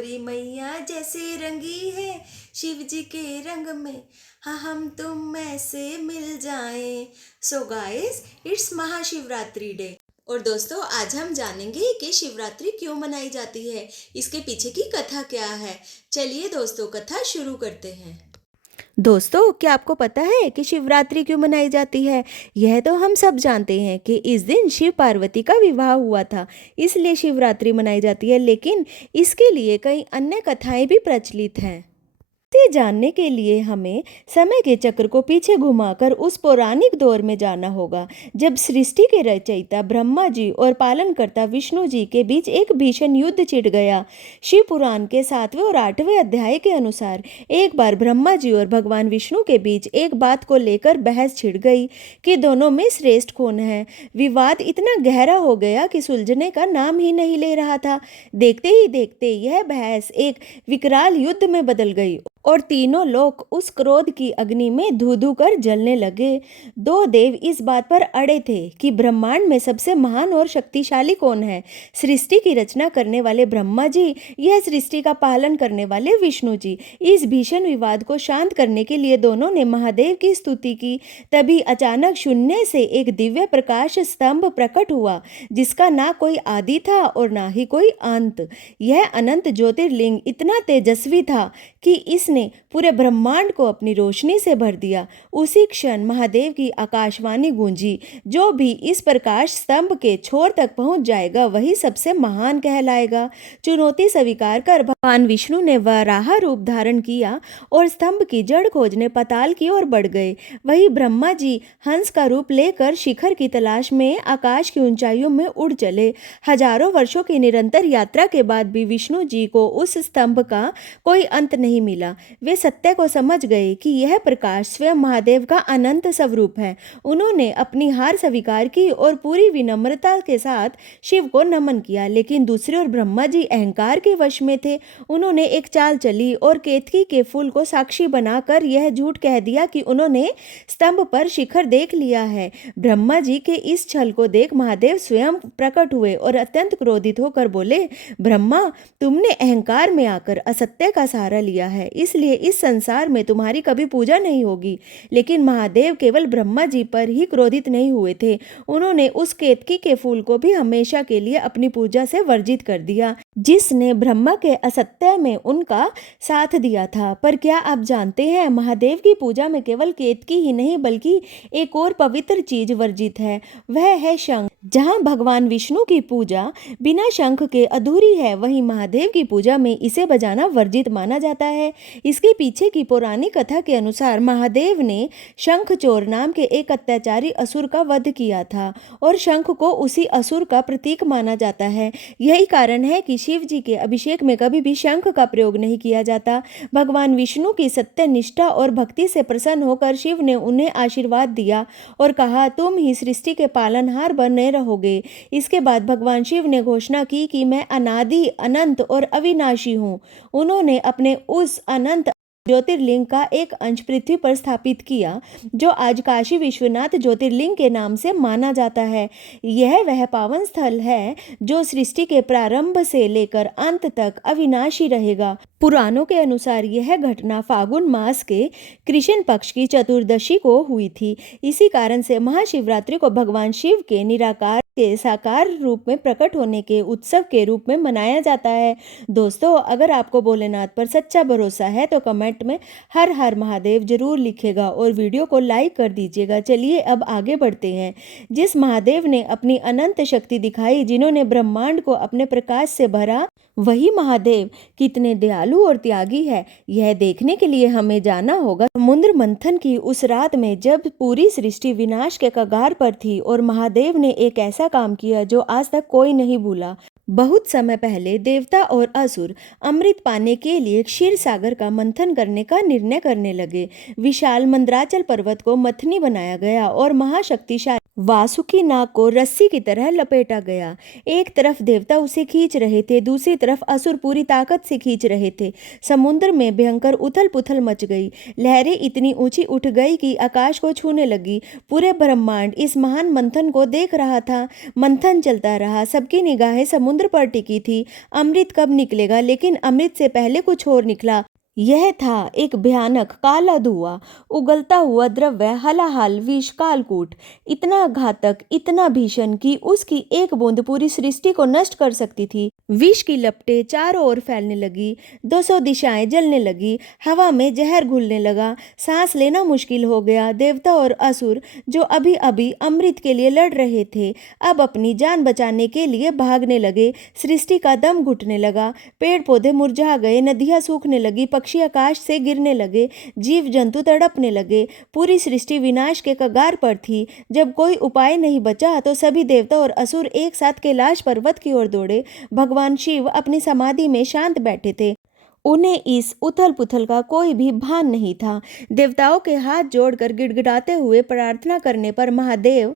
गोरी मैया जैसे रंगी है शिव जी के रंग में, हाँ हम तुम ऐसे मिल जाएं। So guys, it's Mahashivratri day. और दोस्तों, आज हम जानेंगे कि शिवरात्रि क्यों मनाई जाती है, इसके पीछे की कथा क्या है। चलिए दोस्तों, कथा शुरू करते हैं। दोस्तों, क्या आपको पता है कि शिवरात्रि क्यों मनाई जाती है? यह तो हम सब जानते हैं कि इस दिन शिव पार्वती का विवाह हुआ था, इसलिए शिवरात्रि मनाई जाती है। लेकिन इसके लिए कई अन्य कथाएं भी प्रचलित हैं। इसे जानने के लिए हमें समय के चक्र को पीछे घुमाकर उस पौराणिक दौर में जाना होगा, जब सृष्टि के रचयिता ब्रह्मा जी और पालनकर्ता विष्णु जी के बीच एक भीषण युद्ध छिड़ गया। शिव पुराण के 7वें और 8वें अध्याय के अनुसार एक बार ब्रह्मा जी और भगवान विष्णु के बीच एक बात को लेकर बहस छिड़ गई कि दोनों में श्रेष्ठ कौन है। विवाद इतना गहरा हो गया कि सुलझने का नाम ही नहीं ले रहा था। देखते ही देखते यह बहस एक विकराल युद्ध में बदल गई और तीनों लोग उस क्रोध की अग्नि में धू धू कर जलने लगे। दो देव इस बात पर अड़े थे कि ब्रह्मांड में सबसे महान और शक्तिशाली कौन है, सृष्टि की रचना करने वाले ब्रह्मा जी या सृष्टि का पालन करने वाले विष्णु जी। इस भीषण विवाद को शांत करने के लिए दोनों ने महादेव की स्तुति की। तभी अचानक शून्य से एक दिव्य प्रकाश स्तंभ प्रकट हुआ, जिसका ना कोई आदि था और ना ही कोई अंत। यह अनंत ज्योतिर्लिंग इतना तेजस्वी था कि इसने पूरे ब्रह्मांड को अपनी रोशनी से भर दिया। उसी क्षण महादेव की आकाशवाणी गूंजी, जो भी इस प्रकाश स्तंभ के छोर तक पहुंच जाएगा वही सबसे महान कहलाएगा। चुनौती स्वीकार कर भगवान विष्णु ने वराह रूप धारण किया और स्तंभ की जड़ खोजने पाताल की ओर बढ़ गए। वही ब्रह्मा जी हंस का रूप लेकर शिखर की तलाश में आकाश की ऊंचाइयों में उड़ चले। हजारों वर्षों की निरंतर यात्रा के बाद भी विष्णु जी को उस स्तंभ का कोई अंत नहीं मिला। वे सत्य को समझ गए कि यह प्रकाश स्वयं महादेव का अनंत स्वरूप है। उन्होंने अपनी हार स्वीकार की और पूरी विनम्रता के साथ शिव को नमन किया। लेकिन दूसरी ओर ब्रह्मा जी अहंकार के वश में थे। उन्होंने एक चाल चली और केतकी के फूल को साक्षी बनाकर यह झूठ कह दिया कि उन्होंने स्तंभ पर शिखर देख लिया है। ब्रह्मा जी के इस छल को देख महादेव स्वयं प्रकट हुए और अत्यंत क्रोधित होकर बोले, ब्रह्मा, तुमने अहंकार में आकर असत्य का सहारा लिया है, इसलिए इस संसार में तुम्हारी कभी पूजा नहीं होगी। लेकिन महादेव केवल ब्रह्मा जी पर ही क्रोधित नहीं हुए थे, उन्होंने उस केतकी के फूल को भी हमेशा के लिए अपनी पूजा से वर्जित कर दिया, जिसने ब्रह्मा के असत्य में उनका साथ दिया था। पर क्या आप जानते हैं, महादेव की पूजा में केवल केतकी ही नहीं बल्कि एक और पवित्र चीज वर्जित है, वह है शंख। जहां भगवान विष्णु की पूजा बिना शंख के अधूरी है, वहीं महादेव की पूजा में इसे बजाना वर्जित माना जाता है। इसके पीछे की पौराणिक कथा के अनुसार महादेव ने शंखचूड़ नाम के एक अत्याचारी असुर का वध किया था और शंख को उसी असुर का प्रतीक माना जाता है। यही कारण है कि शिव जी के अभिषेक में कभी भी शंख का प्रयोग नहीं किया जाता। भगवान विष्णु की सत्य निष्ठा और भक्ति से प्रसन्न होकर शिव ने उन्हें आशीर्वाद दिया और कहा, तुम ही सृष्टि के पालनहार बने रहोगे। इसके बाद भगवान शिव ने घोषणा की कि मैं अनादि, अनंत और अविनाशी हूँ। उन्होंने अपने उस अनंत ज्योतिर्लिंग का एक अंश पृथ्वी पर स्थापित किया, जो आज काशी विश्वनाथ ज्योतिर्लिंग के नाम से माना जाता है। यह वह पावन स्थल है जो सृष्टि के प्रारंभ से लेकर अंत तक अविनाशी रहेगा। पुराणों के अनुसार यह घटना फागुन मास के कृष्ण पक्ष की चतुर्दशी को हुई थी। इसी कारण से महाशिवरात्रि को भगवान शिव के निराकार के साकार रूप में प्रकट होने के उत्सव के रूप में मनाया जाता है। दोस्तों, अगर आपको भोलेनाथ पर सच्चा भरोसा है तो कमेंट में हर हर महादेव जरूर लिखेगा और वीडियो को लाइक कर दीजिएगा। चलिए अब आगे बढ़ते हैं। जिस महादेव ने अपनी अनंत शक्ति दिखाई, जिन्होंने ब्रह्मांड को अपने प्रकाश से भरा, वही महादेव कितने दयालु और त्यागी है, यह देखने के लिए हमें जाना होगा समुद्र मंथन की उस रात में, जब पूरी सृष्टि विनाश के कगार पर थी और महादेव ने एक ऐसा काम किया जो आज तक कोई नहीं भूला। बहुत समय पहले देवता और असुर अमृत पाने के लिए क्षीर सागर का मंथन करने का निर्णय करने लगे। विशाल मंदराचल पर्वत को मथनी बनाया गया और महाशक्तिशाली वासुकी नाग को रस्सी की तरह लपेटा गया। एक तरफ देवता उसे खींच रहे थे, दूसरी तरफ असुर पूरी ताकत से खींच रहे थे। समुद्र में भयंकर उथल पुथल मच गई। लहरें इतनी ऊंची उठ गई कि आकाश को छूने लगी। पूरे ब्रह्मांड इस महान मंथन को देख रहा था। मंथन चलता रहा, सबकी निगाहें समुद्र पर टिकी थी। अमृत कब निकलेगा, लेकिन अमृत से पहले कुछ और निकला। यह था एक भयानक काला धुआं, उगलता हुआ द्रव्य, हलाहल विष, कालकूट, इतना घातक, इतना भीषण कि उसकी एक बूंद पूरी सृष्टि को नष्ट कर सकती थी। विष की लपटें चारों ओर फैलने लगी, 200 दिशाएं जलने लगी, हवा में जहर घुलने लगा, सांस लेना मुश्किल हो गया। देवता और असुर जो अभी अभी अमृत के लिए लड़ रहे थे, अब अपनी जान बचाने के लिए भागने लगे। सृष्टि का दम घुटने लगा, पेड़ पौधे मुरझा गए, नदियां सूखने लगी, पक्षी आकाश से गिरने लगे, जीव जंतु तड़पने लगे। पूरी सृष्टि विनाश के कगार पर थी। जब कोई उपाय नहीं बचा तो सभी देवता और असुर एक साथ कैलाश पर्वत की ओर दौड़े। भगवान शिव अपनी समाधि में शांत बैठे थे। उन्हें इस उथल पुथल का कोई भी भान नहीं था। देवताओं के हाथ जोड़कर गिड़गिड़ाते हुए प्रार्थना करने पर महादेव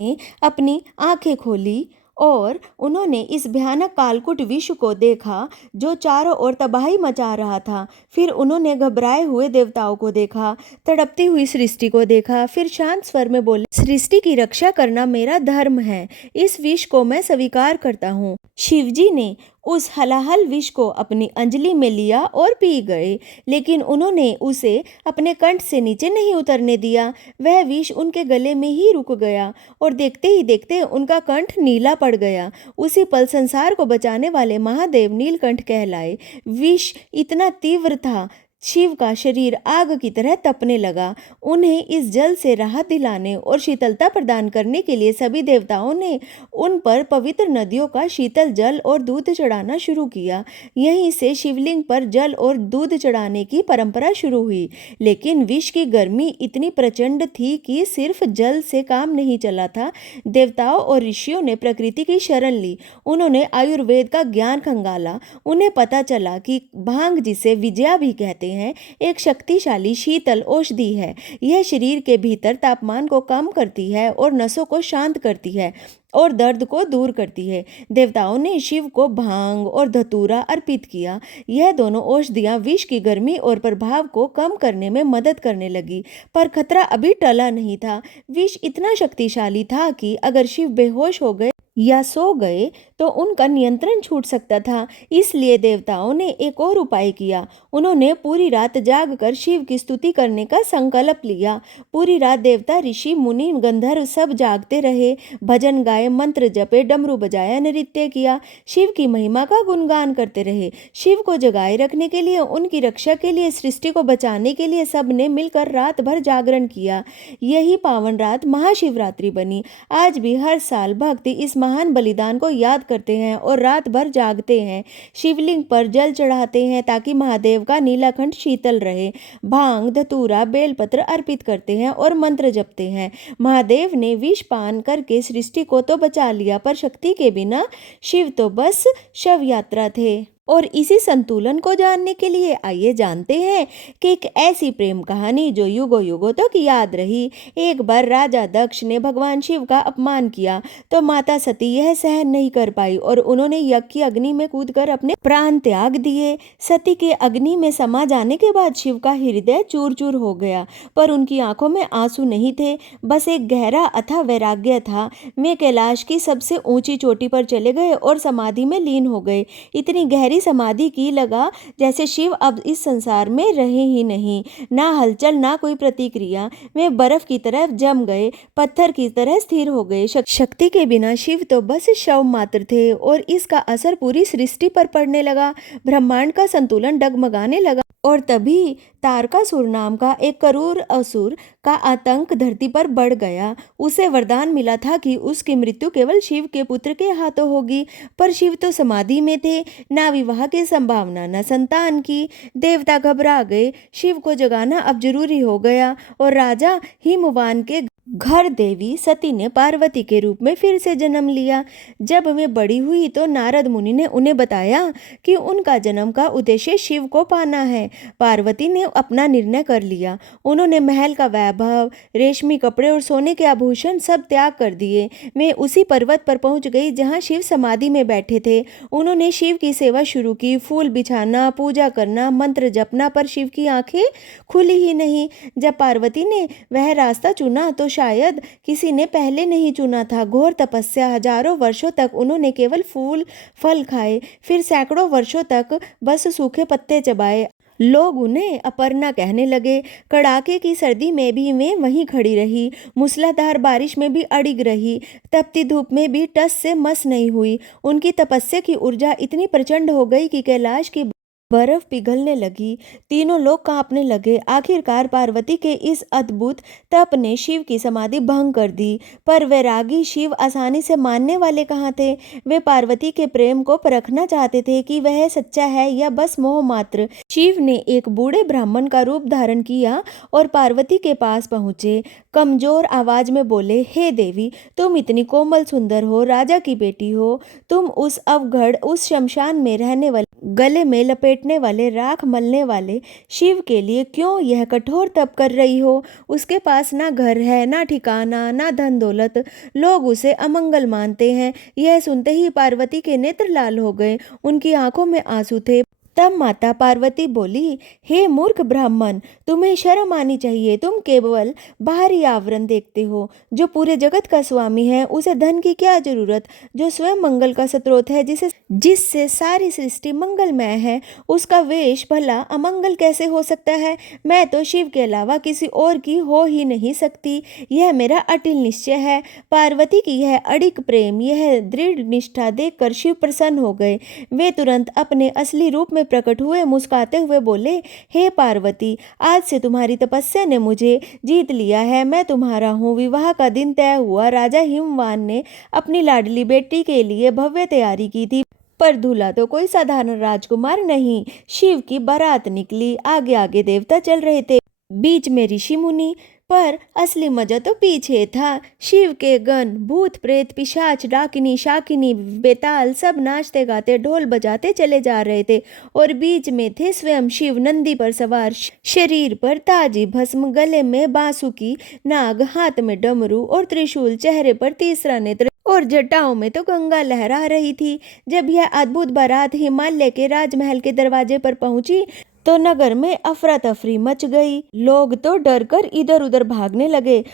ने अपनी आंखें खोली और उन्होंने इस भयानक कालकूट विश्व को देखा जो चारों ओर तबाही मचा रहा था। फिर उन्होंने घबराए हुए देवताओं को देखा, तड़पती हुई सृष्टि को देखा। फिर शांत स्वर में बोले, सृष्टि की रक्षा करना मेरा धर्म है, इस विष को मैं स्वीकार करता हूँ। शिवजी ने उस हलाहल विष को अपनी अंजलि में लिया और पी गए, लेकिन उन्होंने उसे अपने कंठ से नीचे नहीं उतरने दिया। वह विष उनके गले में ही रुक गया और देखते ही देखते उनका कंठ नीला पड़ गया। उसी पल संसार को बचाने वाले महादेव नीलकंठ कहलाए। विष इतना तीव्र था, शिव का शरीर आग की तरह तपने लगा। उन्हें इस जल से राहत दिलाने और शीतलता प्रदान करने के लिए सभी देवताओं ने उन पर पवित्र नदियों का शीतल जल और दूध चढ़ाना शुरू किया। यहीं से शिवलिंग पर जल और दूध चढ़ाने की परंपरा शुरू हुई। लेकिन विष की गर्मी इतनी प्रचंड थी कि सिर्फ जल से काम नहीं चला था। देवताओं और ऋषियों ने प्रकृति की शरण ली। उन्होंने आयुर्वेद का ज्ञान खंगाला। उन्हें पता चला कि भांग, जिसे विजया भी कहते हैं, एक शक्तिशाली शीतल औषधि है। यह शरीर के भीतर तापमान को कम करती है और नसों को शांत करती है और दर्द को दूर करती है। देवताओं ने शिव को भांग और धतूरा अर्पित किया। यह दोनों औषधियां विष की गर्मी और प्रभाव को कम करने में मदद करने लगी, पर खतरा अभी टला नहीं था। विष इतना शक्तिशाली था कि अगर शिव बेहोश हो गए या सो गए तो उनका नियंत्रण छूट सकता था। इसलिए देवताओं ने एक और उपाय किया। उन्होंने पूरी रात जागकर शिव की स्तुति करने का संकल्प लिया। पूरी रात देवता, ऋषि, मुनि, गंधर्व सब जागते रहे, भजन गाए, मंत्र जपे, डमरू बजाया, नृत्य किया, शिव की महिमा का गुणगान करते रहे। शिव को जगाए रखने के लिए, उनकी रक्षा के लिए, सृष्टि को बचाने के लिए सबने मिलकर रात भर जागरण किया। यही पावन रात महाशिवरात्रि बनी। आज भी हर साल भक्त इस महान बलिदान को याद करते हैं और रात भर जागते हैं। शिवलिंग पर जल चढ़ाते हैं ताकि महादेव का नीलाकंठ शीतल रहे। भांग, धतूरा, बेलपत्र अर्पित करते हैं और मंत्र जपते हैं। महादेव ने विष पान करके सृष्टि को तो बचा लिया, पर शक्ति के बिना शिव तो बस शव यात्रा थे। और इसी संतुलन को जानने के लिए आइए जानते हैं कि एक ऐसी प्रेम कहानी जो युगों युगों तक याद रही। एक बार राजा दक्ष ने भगवान शिव का अपमान किया तो माता सती यह सहन नहीं कर पाई और उन्होंने यज्ञ की अग्नि में कूदकर अपने प्राण त्याग दिए। सती के अग्नि में समा जाने के बाद शिव का हृदय चूर चूर हो गया, पर उनकी आंखों में आंसू नहीं थे, बस एक गहरा अथाह वैराग्य था। वे कैलाश की सबसे ऊंची चोटी पर चले गए और समाधि में लीन हो गए। इतनी गहरी समाधि की लगा जैसे शिव अब इस संसार में रहे ही नहीं। ना हलचल, ना कोई प्रतिक्रिया। वे बर्फ की तरह जम गए, पत्थर की तरह स्थिर हो गए। शक्ति के बिना शिव तो बस शव मात्र थे और इसका असर पूरी सृष्टि पर पड़ने लगा। ब्रह्मांड का संतुलन डगमगाने लगा और तभी तारकासुर नाम का एक क्रूर असुर का आतंक धरती पर बढ़ गया। उसे वरदान मिला था कि उसकी मृत्यु केवल शिव के पुत्र के हाथों होगी, पर शिव तो समाधि में थे। ना विवाह की संभावना, न संतान की। देवता घबरा गए। शिव को जगाना अब जरूरी हो गया और राजा हिमवान के घर देवी सती ने पार्वती के रूप में फिर से जन्म लिया। जब वे बड़ी हुई तो नारद मुनि ने उन्हें बताया कि उनका जन्म का उद्देश्य शिव को पाना है। पार्वती ने अपना निर्णय कर लिया। उन्होंने महल का वैभव, रेशमी कपड़े और सोने के आभूषण सब त्याग कर दिए। वे उसी पर्वत पर पहुंच गई जहां शिव समाधि में बैठे थे। उन्होंने शिव की सेवा शुरू की, फूल बिछाना, पूजा करना, मंत्र जपना, पर शिव की आंखें खुली ही नहीं। जब पार्वती ने वह रास्ता चुना तो शायद किसी ने पहले नहीं चुना था। घोर तपस्या, हजारों वर्षों तक उन्होंने केवल फूल फल खाए, फिर सैकड़ों वर्षों तक बस सूखे पत्ते चबाए। लोग उन्हें अपर्णा कहने लगे। कड़ाके की सर्दी में भी वे वहीं खड़ी रही, मूसलाधार बारिश में भी अड़िग रही, तपती धूप में भी टस से मस नहीं हुई। उनकी तपस्या की ऊर्जा इतनी प्रचंड हो गई कि कैलाश की बर्फ पिघलने लगी। तीनों लोग कांपने लगे। आखिरकार पार्वती के इस अद्भुत तप ने शिव की समाधि भंग कर दी। पर वैरागी शिव आसानी से मानने वाले कहाँ थे। वे पार्वती के प्रेम को परखना चाहते थे कि वह सच्चा है या बस मोह मात्र। शिव ने एक बूढ़े ब्राह्मण का रूप धारण किया और पार्वती के पास पहुंचे। कमजोर आवाज में बोले, हे देवी, तुम इतनी कोमल सुंदर हो, राजा की बेटी हो, तुम उस अवघड़, उस शमशान में रहने वाले, गले में लपेटने वाले, राख मलने वाले शिव के लिए क्यों यह कठोर तप कर रही हो। उसके पास ना घर है, ना ठिकाना, ना धन दौलत। लोग उसे अमंगल मानते हैं। यह सुनते ही पार्वती के नेत्र लाल हो गए। उनकी आंखों में आंसू थे। तब माता पार्वती बोली, हे मूर्ख ब्राह्मण, तुम्हें शर्म आनी चाहिए। तुम केवल बाहरी आवरण देखते हो। जो पूरे जगत का स्वामी है उसे धन की क्या जरूरत। जो स्वयं मंगल का स्रोत है, जिससे सारी सृष्टि मंगलमय है, उसका वेश भला अमंगल कैसे हो सकता है। मैं तो शिव के अलावा किसी और की हो ही नहीं सकती। यह मेरा अटल निश्चय है। पार्वती की यह अड़िग प्रेम, यह दृढ़ निष्ठा देखकर शिव प्रसन्न हो गए। वे तुरंत अपने असली रूप में प्रकट हुए। मुस्कुराते हुए बोले, हे पार्वती, आज से तुम्हारी तपस्या ने मुझे जीत लिया है। मैं तुम्हारा हूँ। विवाह का दिन तय हुआ। राजा हिमवान ने अपनी लाडली बेटी के लिए भव्य तैयारी की थी, पर दूल्हा तो कोई साधारण राजकुमार नहीं। शिव की बारात निकली। आगे आगे देवता चल रहे थे, बीच में ऋषि मुनि, पर असली मजा तो पीछे था। शिव के गण, भूत प्रेत, पिशाच, डाकिनी, शाकिनी, बेताल सब नाचते गाते ढोल बजाते चले जा रहे थे। और बीच में थे स्वयं शिव, नंदी पर सवार, शरीर पर ताजी भस्म, गले में बांसुरी नाग, हाथ में डमरू और त्रिशूल, चेहरे पर तीसरा नेत्र और जटाओं में तो गंगा लहरा रही थी। जब यह अद्भुत बारात हिमालय के राजमहल के दरवाजे पर पहुंची तो नगर में अफरा तफरी मच गई। लोग तो डरकर इधर उधर भागने लगे।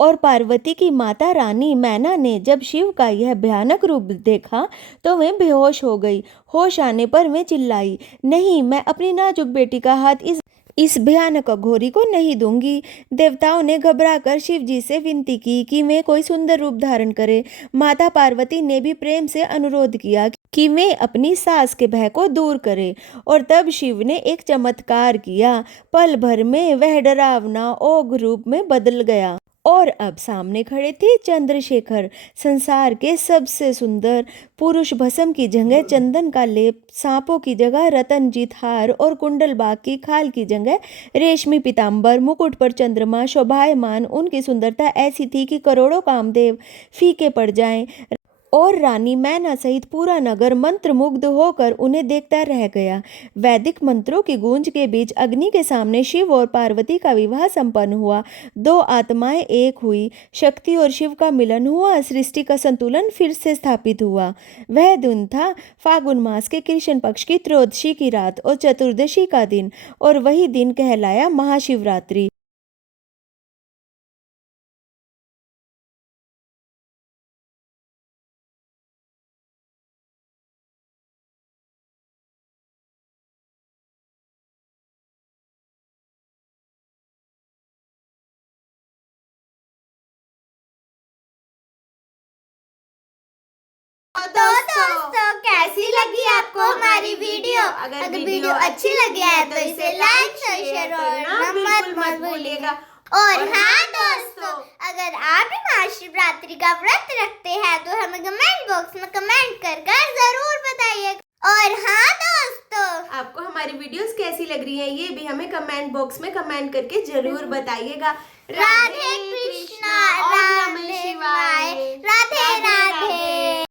और पार्वती की माता रानी मैना ने जब शिव का यह भयानक रूप देखा तो वे बेहोश हो गई। होश आने पर वे चिल्लाई, नहीं, मैं अपनी नाजुक बेटी का हाथ इस भयानक घोरी को नहीं दूंगी। देवताओं ने घबराकर शिव जी से विनती की कि वे कोई सुंदर रूप धारण करे। माता पार्वती ने भी प्रेम से अनुरोध किया कि वे अपनी सास के भय को दूर करे। और तब शिव ने एक चमत्कार किया। पल भर में वह डरावना ओघ रूप में बदल गया और अब सामने खड़े थे चंद्रशेखर, संसार के सबसे सुंदर पुरुष। भस्म की जगह चंदन का लेप, सांपों की जगह रतनजीत हार और कुंडल बाग की खाल की जगह रेशमी पीताम्बर, मुकुट पर चंद्रमा शोभायमान। उनकी सुंदरता ऐसी थी कि करोड़ों कामदेव फीके पड़ जाएं। और रानी मैना सहित पूरा नगर मंत्रमुग्ध होकर उन्हें देखता रह गया। वैदिक मंत्रों की गूंज के बीच अग्नि के सामने शिव और पार्वती का विवाह संपन्न हुआ। दो आत्माएं एक हुई। शक्ति और शिव का मिलन हुआ। सृष्टि का संतुलन फिर से स्थापित हुआ। वह दिन था फागुन मास के कृष्ण पक्ष की त्रयोदशी की रात और चतुर्दशी का दिन, और वही दिन कहलाया महाशिवरात्रि। तो दोस्तों कैसी लगी आपको हमारी वीडियो। अगर वीडियो अच्छी लगी है तो इसे लाइक शेयर और मत भूलिएगा। और हाँ दोस्तों, अगर आप भी महाशिवरात्रि का व्रत रखते हैं तो हमें कमेंट बॉक्स में कमेंट कर जरूर बताइएगा। और हाँ दोस्तों, आपको हमारी वीडियोस कैसी लग रही है ये भी हमें कमेंट बॉक्स में कमेंट करके जरूर बताइएगा। राधे कृष्ण। कृष्णा, ओम राम नमः शिवाय, राधे राधे।